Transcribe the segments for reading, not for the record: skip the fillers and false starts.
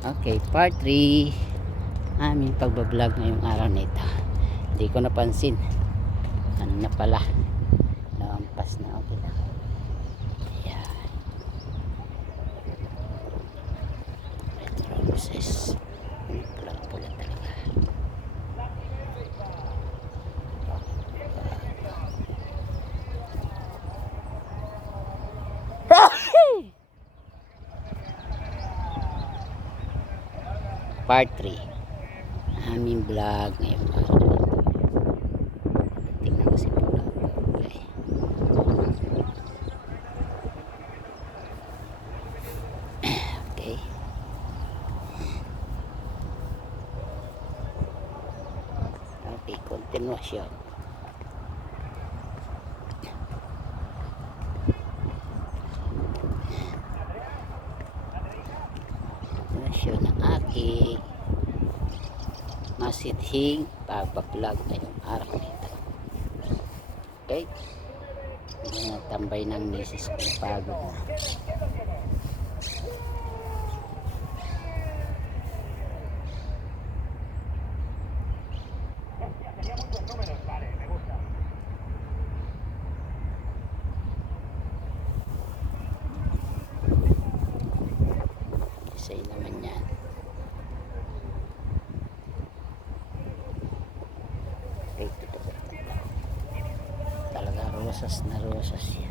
Okay, part 3 aming pagbablog ngayong araw na ito. Hindi ko napansin ano na pala, naampas na. Okay lang. Ayan, ito roses pulang pula talaga. Part 3 aming vlog ngayong araw na ito. Tingnan ko si pula. Okay. Okay. Okay, continuation. Continuation ng aking masithing pagbablog ngayong araw na ito. Okay. Tambay ng misis ko, pagod na. Say naman yan. Okay, tutugot ang tao. Talaga rosas na rosas yan.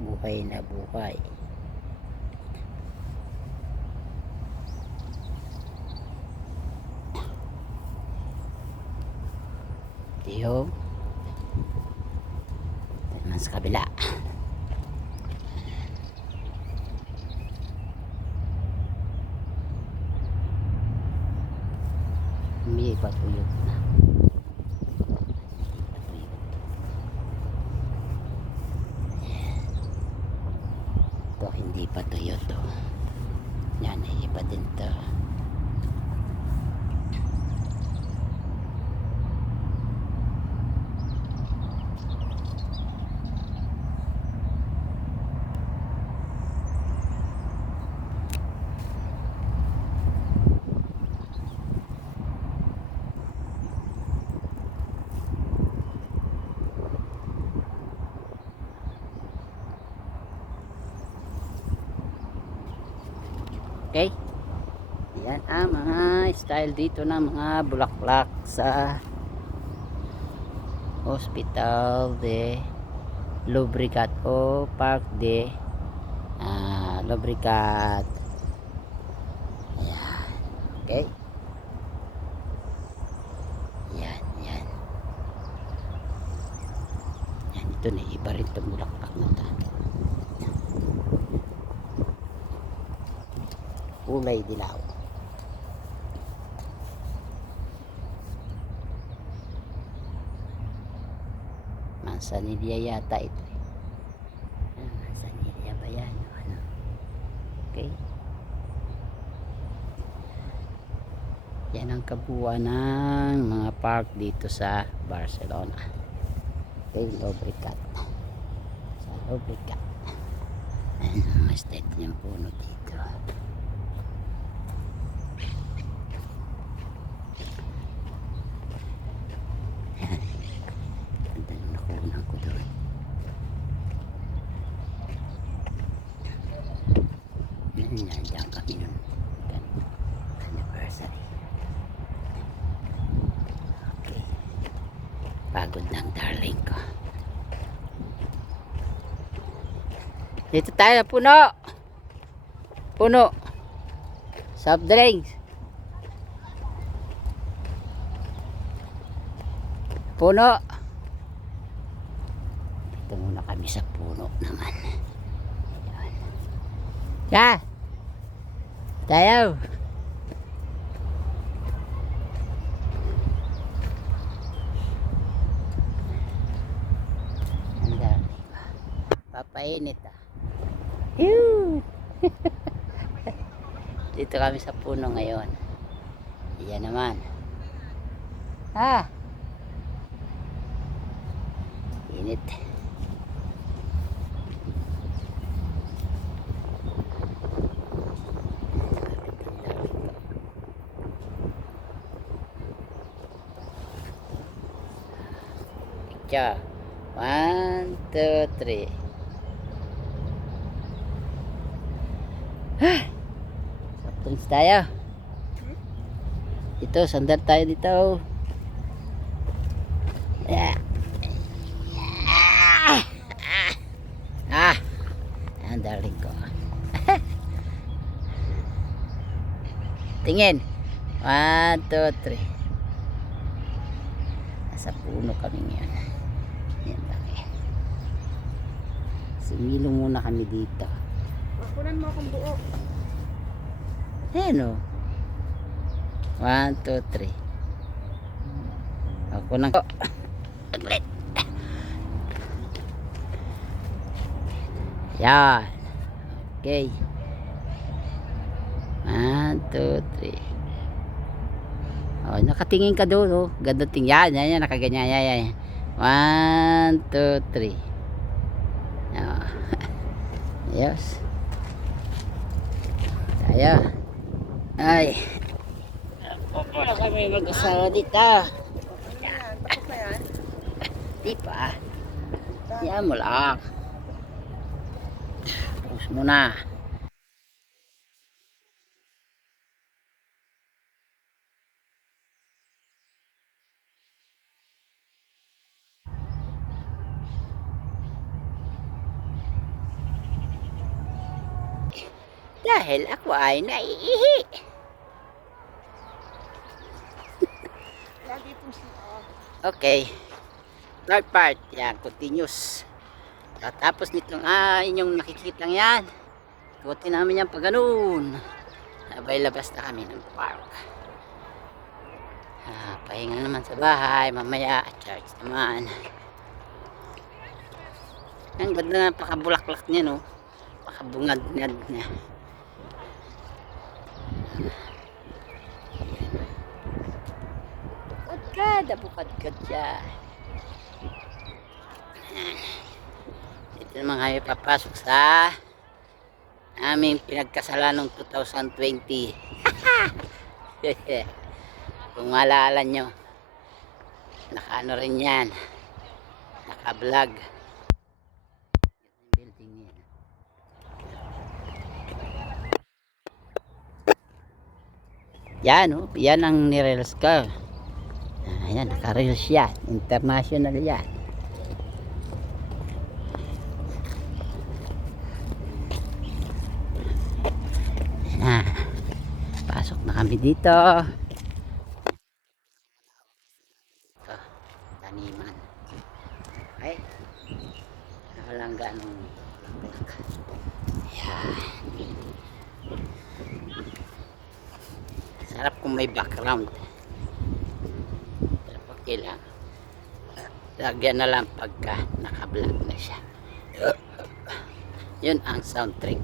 Buhay na buhay. Tiyo. Naman sa kabila. May patuyot na. Ito hindi pa tuyot to. Yan, iba din to. Okay. Yan ang mga style dito ng mga bulaklak sa Hospital de Llobregat o Park de Llobregat. Yan. Okay. Yan, yan. Yan, ito na iba rin itong bulaklak na ito. Kulay dilaw. Mansanilla yata ito. Mansanilla ba yan? Ano? Okay. Yan ang kabuuan ng mga park dito sa Barcelona. Okay, Llobregat. Sa Llobregat. Ayan ang mga style niyang puno dito. Nandiyan kami nun anniversary. Okay, pagod ng darling ko. Dito tayo, puno soft drinks, puno. Dito muna kami sa puno naman. Ya tayo. Papainit ah. Ew! Dito kami sa puno ngayon. Iyan naman. Ah! Init. Picture. 1, 2, 3. Tulis tayo. Dito, sandal tayo dito. Yeah. Ang darling ko. Tingin. 1, 2, 3. Nasa puno kami ngayon. Yan laki. Sumilong muna kami dito. Kunan mo akong buo. Ayan o. 1, 2, 3. Ako nang aglit. Yan. Okay. 1, 2, 3. Oh, nakatingin ka doon oh. Ganda tingin. Yan, nakaganyan. Yan. 1, 2, 3. Oh. Yes. Tayo. Ay. Wala kami mag-asawa dito. Yan, tapos na yan. Di pa. Yan mo lang. Tapos muna. Dahil ako ay naiihi. Lagi itong siya. Okay. Third part. Yan, continuous. Tapos nitong inyong nakikitang yan. Ikutin namin yan pag ganun. Sabay labas na kami ng park. Pahinga naman sa bahay. Mamaya, charge naman. Ang ganda na pakabulaklak niya, no? Pakabungad-ngad niya. Bukad-kad siya. Dito naman kami papasok sa aming pinagkasalan noong 2020. Kung maalala nyo, naka-ano rin yan, naka-vlog. Building yan. Yan oh, yan ang nireels ko. Ayan, naka-reels yan. International yan. Ayan. Pasok na kami dito. Ito, taniman. Ay, walang ganong ayan. Sarap kung may background. Lang lagyan na lang pagka naka-vlog na siya. Yun ang soundtrack.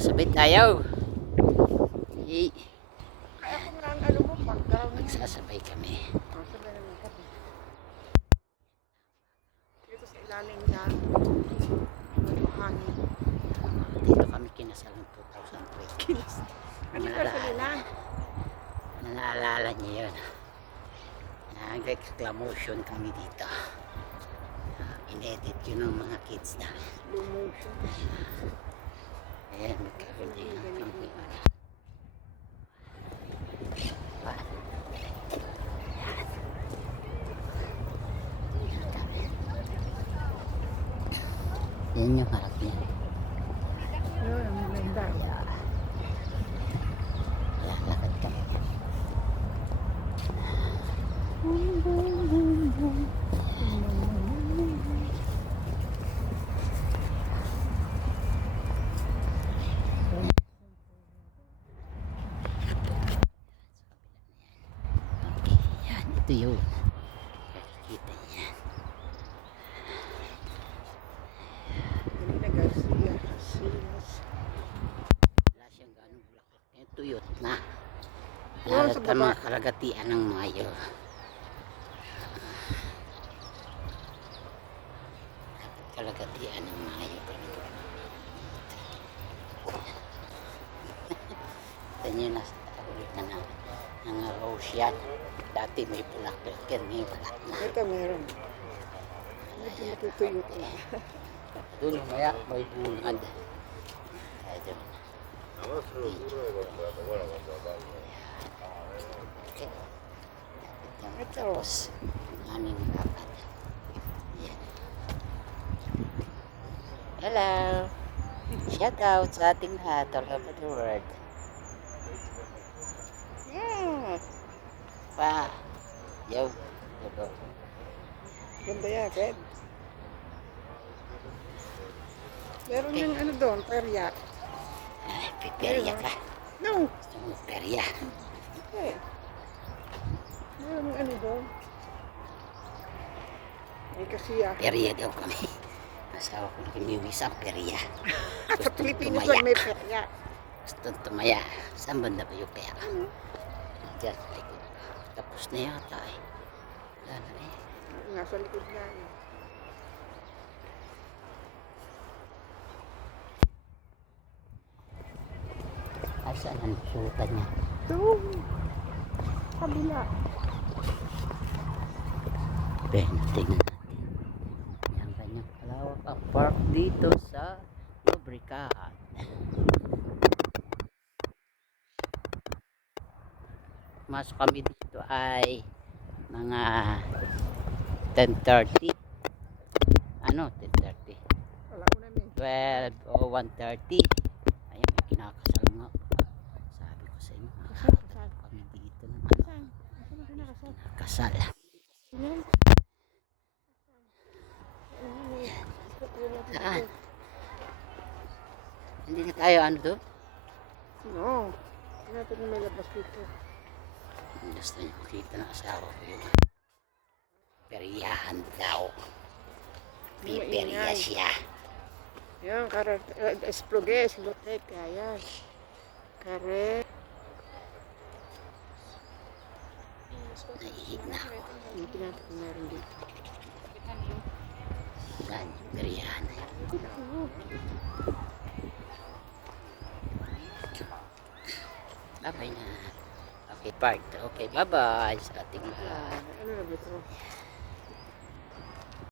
Sabay tayo. Kaya kung nga ang ano mo, background mo. Magsasabay kami. Sabay naman kami. Dito sa ilalim niya. Hangin. Dito kami kinasal ng 2003. Ano ka sa nila? Naalala niyo yun. Nag-exclamation kami dito. In-edit yun ng mga kids na. Slow motion. Ayan, magkakaroon din ng kami. Yan yung harap niya. Yun, ang maganda. Yan, lakad kami. Okay, yan, ito yun. na. Doon sa Nalat ang baba. mga kalagatian ng Mayo. Kalagatian ng Mayo. Ito nyo na sa ulit na rose yan. Dati may bulaklak yan, ngayon wala na. Ito meron. Medyo natutuyo na. Doon maya may bungad. Ayun. Okay. Tapos, aming dapat. Yan. Hello. Shout out sa ating lahat all over the world. Yeah. Pa. Yo. Yo. Ganda yan, Fred. Meron yung ano doon, perya. Ay, piperya ka. No. Gusto mo perya. Okay. Meron yung ano doon. Ay kasi Perya daw kami. Asawa ko nagimiwis ang perya. sa Gusto Pilipinas tumaya. lang may perya. Gusto tumaya. Saan banda ba yung pera? Diyan sa likod. Tapos na yata eh. Wala na eh. Nasa likod na eh. Ay, saan ang sultan niya? Doon. Kabila. Ben, tingnan natin. Yan kanyang kalawak ang park dito sa Lubricahan. Masok kami dito ay mga 10:30. Ano, 10:30? Wala ko na eh. 12 o 1:30. Ayun, may kinakasal nga. Sabi ko sa inyo, makakatag kami dito ng ano, Saan? Saan ako nakasal? kasal. Yan. Saan? Hindi na tayo ano doon? No. Hindi natin na may labas dito. Gusto niyo makita ng asawa ko yung peryahan daw. May perya Maingay. siya. Yan, espluges, lotek, ayan. Kare. Naihig na ako. Yung tinapos na meron dito. Saan yung peryahan? Bye-bye na. Okay, park. Okay, bye-bye sa ating lahat. Ano na ba ito?